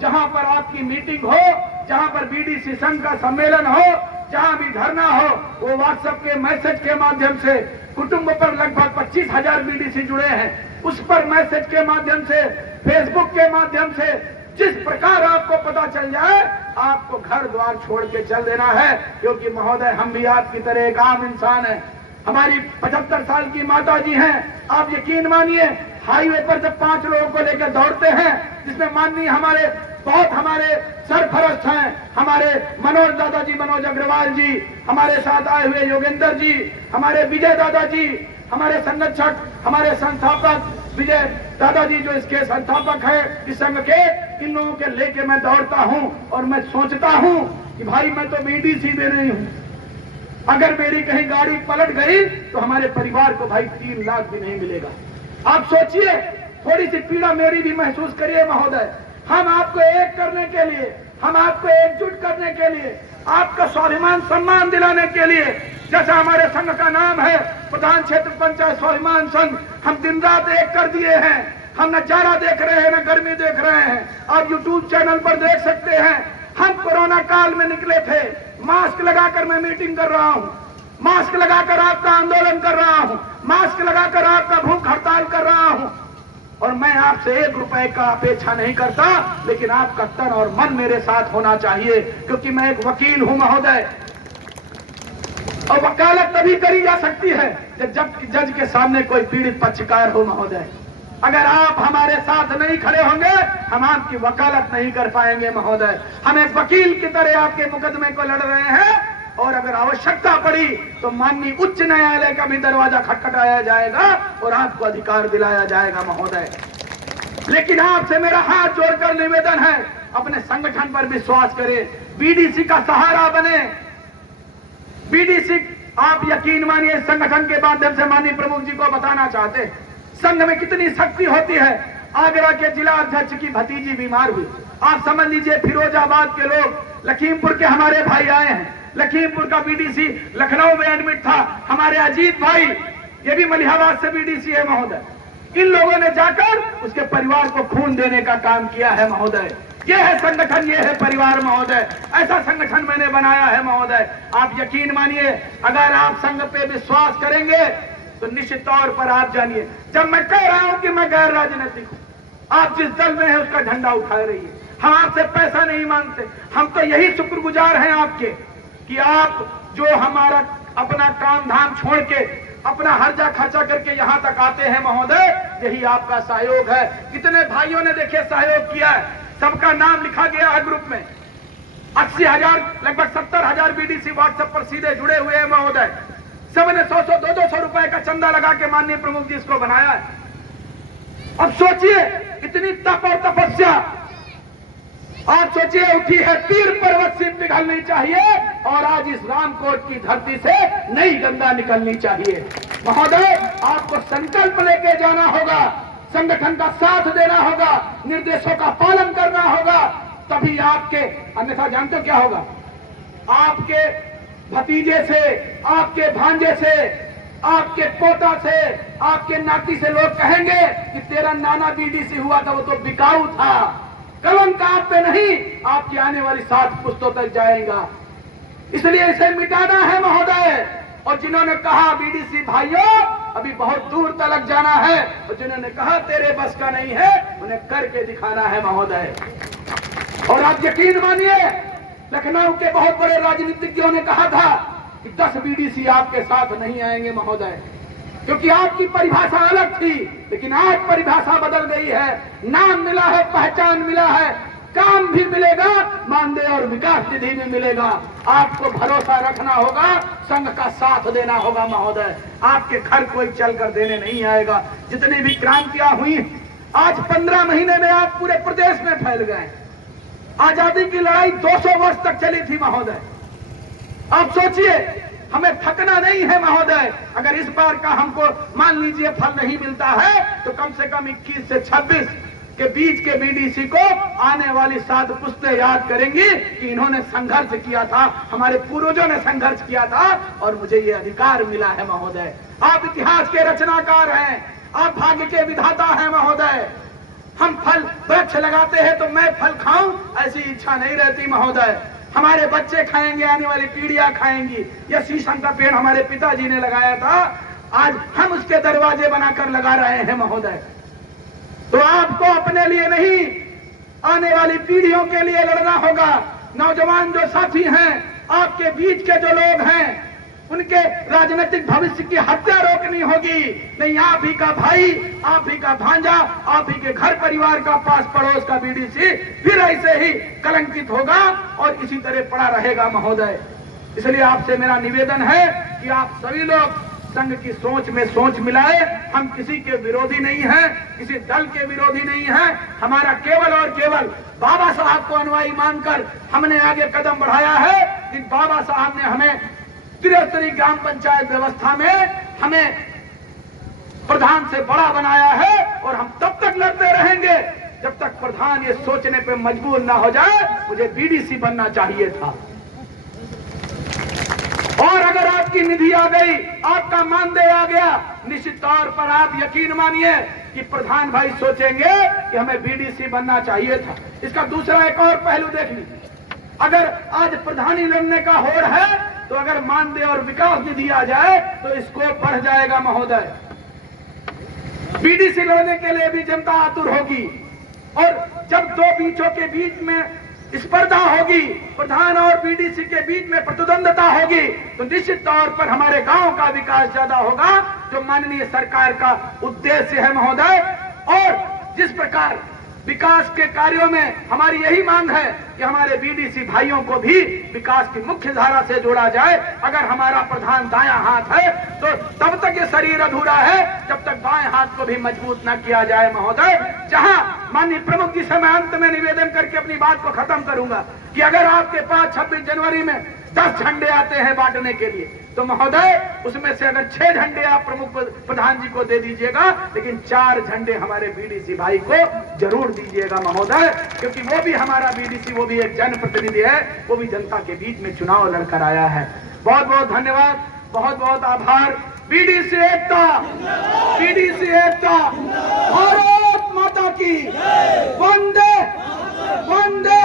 जहां पर आपकी मीटिंग हो, जहां पर बीडीसी संघ का सम्मेलन हो, जहां भी धरना हो, वो व्हाट्सएप के मैसेज के माध्यम से कुटुंब पर लगभग 25,000 बीडीसी जुड़े हैं, उस पर मैसेज के माध्यम से, फेसबुक के माध्यम से जिस प्रकार आपको पता चल जाए, आपको घर द्वार छोड़ के चल देना है। क्योंकि महोदय, हम भी आपकी तरह एक आम इंसान है। हमारी 75 साल की माता जी हैं। आप यकीन मानिए, हाईवे पर जब 5 लोगों को लेकर दौड़ते हैं, जिसमें माननीय हमारे सरफरस्त हैं, हमारे मनोज दादाजी, मनोज अग्रवाल जी, हमारे साथ आए हुए योगेंद्र जी, हमारे विजय दादाजी, हमारे संरक्षक, हमारे संस्थापक विजय दादाजी जो इसके संस्थापक है इस संघ के, इन लोगों के लेके मैं दौड़ता हूं और मैं सोचता हूं कि भाई मैं तो बीडीसी दे रही हूं, अगर मेरी कहीं गाड़ी पलट गई तो हमारे परिवार को भाई 3 लाख भी नहीं मिलेगा। आप सोचिए, थोड़ी सी पीड़ा मेरी भी महसूस करिए महोदय। हम आपको एक करने के लिए, हम आपको एकजुट करने के लिए, आपका स्वाभिमान सम्मान दिलाने के लिए, जैसा हमारे संघ का नाम है प्रधान क्षेत्र पंचायत स्वाभिमान संघ, हम दिन रात एक कर दिए हैं। हम न जाड़ा देख रहे हैं, न गर्मी देख रहे हैं। आप यूट्यूब चैनल पर देख सकते हैं, हम कोरोना काल में निकले थे, मास्क लगाकर मैं मीटिंग कर रहा हूं, मास्क लगाकर आपका आंदोलन कर रहा हूं, मास्क लगाकर आपका भूख हड़ताल कर रहा हूं। और मैं आपसे 1 रुपए का अपेक्षा नहीं करता, लेकिन आपका तन और मन मेरे साथ होना चाहिए, क्योंकि मैं एक वकील हूं महोदय। और वकालत तभी करी जा सकती है जब जज के सामने कोई पीड़ित पक्षकार हो महोदय। अगर आप हमारे साथ नहीं खड़े होंगे, हम आपकी वकालत नहीं कर पाएंगे महोदय। हम एक वकील की तरह आपके मुकदमे को लड़ रहे हैं, और अगर आवश्यकता पड़ी तो माननीय उच्च न्यायालय का भी दरवाजा खटखटाया जाएगा और आपको अधिकार दिलाया जाएगा महोदय। लेकिन आपसे मेरा हाथ जोड़कर निवेदन है, अपने संगठन पर विश्वास करें, बीडीसी का सहारा बने। बीडीसी, आप यकीन मानिए, संगठन के माध्यम से माननीय प्रमुख जी को बताना चाहते हैं संघ में कितनी शक्ति होती है। आगरा के जिला अध्यक्ष की भतीजी बीमार हुई, आप समझ लीजिए, फिरोजाबाद के लोग, लखीमपुर के हमारे भाई आए हैं, लखीमपुर का बीडीसी लखनऊ में एडमिट था, हमारे अजीत भाई, ये भी मलिहाबाद से बीडीसी है महोदय। इन लोगों ने जाकर उसके परिवार को खून देने का काम किया है महोदय। ये है संगठन, ये है परिवार महोदय। ऐसा संगठन मैंने बनाया है महोदय। आप यकीन मानिए, अगर आप संघ पे विश्वास करेंगे तो निश्चित तौर पर आप जानिए, जब मैं कह रहा हूं कि मैं गैर राजनीतिक हूं, आप जिस दल में है उसका झंडा उठाए रहिए। हम आपसे पैसा नहीं मांगते, हम तो यही शुक्रगुजार हैं आपके कि आप जो हमारा अपना काम धाम छोड़ के, अपना हर्जा खर्चा करके यहाँ तक आते हैं महोदय, यही आपका सहयोग है। कितने भाइयों ने देखिए सहयोग किया है, सबका नाम लिखा गया है ग्रुप में। 80,000, लगभग 70,000 बीडीसी व्हाट्सएप पर सीधे जुड़े हुए हैं महोदय। सबने 100-100, 200 रुपए का चंदा लगा के माननीय प्रमुख जी इसको बनाया है। अब सोचिए, इतनी तप और तपस्या, आज सोचिए, उठी है पीर पर्वत से पिघलनी चाहिए, और आज इस रामकोट की धरती से नई गंगा निकलनी चाहिए महोदय। आपको संकल्प लेके जाना होगा, संगठन का साथ देना होगा, निर्देशों का पालन करना होगा, तभी आपके, अन्यथा जानते हो क्या होगा, आपके भतीजे से, आपके भांजे से, आपके पोता से, आपके नाती से लोग कहेंगे कि तेरा नाना बीडीसी हुआ था, वो तो बिकाऊ था। कलंक आप पे नहीं, आपकी आने वाली 7 पुश्तों तक जाएगा। इसलिए इसे मिटाना है महोदय। और जिन्होंने कहा बीडीसी भाइयों अभी बहुत दूर तक जाना है, और जिन्होंने कहा तेरे बस का नहीं है, उन्हें करके दिखाना है महोदय। और आप यकीन मानिए, लखनऊ के बहुत बड़े राजनीतिज्ञों ने कहा था कि 10 बीडीसी आपके साथ नहीं आएंगे महोदय, क्योंकि आपकी परिभाषा अलग थी। लेकिन आज परिभाषा बदल गई है, नाम मिला है, पहचान मिला है, काम भी मिलेगा, मानदेय और विकास निधि भी मिलेगा। आपको भरोसा रखना होगा, संघ का साथ देना होगा महोदय। आपके घर कोई चलकर देने नहीं आएगा। जितनी भी क्रांतियां हुई, आज 15 महीने में आप पूरे प्रदेश में फैल गए। आजादी की लड़ाई 200 वर्ष तक चली थी महोदय। आप सोचिए, हमें थकना नहीं है महोदय। अगर इस बार का हमको मान लीजिए फल नहीं मिलता है, तो कम से कम 21 से 26 के बीच के बीडीसी को आने वाली 7 पुश्तें याद करेंगी कि इन्होंने संघर्ष किया था, हमारे पूर्वजों ने संघर्ष किया था, और मुझे ये अधिकार मिला है महोदय। आप इतिहास के रचनाकार हैं, आप भाग्य के विधाता हैं महोदय। हम फल वृक्ष लगाते हैं तो मैं फल खाऊं, ऐसी इच्छा नहीं रहती महोदय। हमारे बच्चे खाएंगे, आने वाली पीढ़ियां खाएंगी। यह शीशम का पेड़ हमारे पिताजी ने लगाया था, आज हम उसके दरवाजे बनाकर लगा रहे हैं महोदय। तो आपको अपने लिए नहीं, आने वाली पीढ़ियों के लिए लड़ना होगा। नौजवान जो साथी हैं, आपके बीच के जो लोग हैं, उनके राजनीतिक भविष्य की हत्या रोकनी होगी। नहीं आप ही का भाई, आप ही का भांजा, आप ही के घर परिवार का, पास पड़ोस का बीडीसी फिर ऐसे ही कलंकित होगा और इसी तरह पड़ा रहेगा महोदय। इसलिए आपसे मेरा निवेदन है कि आप सभी लोग संघ की सोच में सोच मिलाए। हम किसी के विरोधी नहीं हैं, किसी दल के विरोधी नहीं हैं। हमारा केवल और केवल बाबा साहब को अनुयायी मानकर हमने आगे कदम बढ़ाया है कि बाबा साहब ने हमें त्रिस्तरीय ग्राम पंचायत व्यवस्था में हमें प्रधान से बड़ा बनाया है और हम तब तक लड़ते रहेंगे जब तक प्रधान ये सोचने पे मजबूर ना हो जाए मुझे बीडीसी बनना चाहिए था। और अगर आपकी निधि आ गई, आपका मानदेय आ गया, निश्चित तौर पर आप यकीन मानिए कि प्रधान भाई सोचेंगे कि हमें बीडीसी बनना चाहिए था। इसका दूसरा एक और पहलू देख लीजिए, अगर आज प्रधानी लड़ने का होड़ है तो अगर मानदेय और विकास निधि आ जाए तो स्कोप बढ़ जाएगा महोदय। बीडीसी लड़ने के लिए भी जनता आतुर होगी और जब दो बीचों के बीच में स्पर्धा होगी, प्रधान और बीडीसी के बीच में प्रतिद्वंदता होगी, तो निश्चित तौर पर हमारे गांव का विकास ज्यादा होगा, जो माननीय सरकार का उद्देश्य है महोदय। और जिस प्रकार विकास के कार्यों में हमारी यही मांग है कि हमारे बीडीसी भाइयों को भी विकास की मुख्य धारा से जोड़ा जाए। अगर हमारा प्रधान दायां हाथ है तो तब तक ये शरीर अधूरा है जब तक बाएं हाथ को भी मजबूत न किया जाए महोदय। जहां माननीय प्रमुख जी से मैं अंत में निवेदन करके अपनी बात को खत्म करूंगा कि अगर आपके पास 26 जनवरी में 10 झंडे आते हैं बांटने के लिए, तो महोदय उसमें से अगर 6 झंडे आप प्रमुख प्रधान जी को दे दीजिएगा, लेकिन 4 झंडे हमारे बीडीसी भाई को जरूर दीजिएगा महोदय, क्योंकि वो भी हमारा बीडीसी, वो भी एक जनप्रतिनिधि है, वो भी जनता के बीच में चुनाव लड़कर आया है। बहुत बहुत धन्यवाद, बहुत बहुत आभार। बीडीसी एकता, बीडीसी एकता, भारत माता की वंदे वंदे।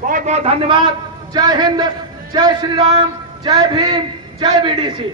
बहुत बहुत धन्यवाद। जय हिंद, जय श्री राम, जय भीम, जय बीडीसी।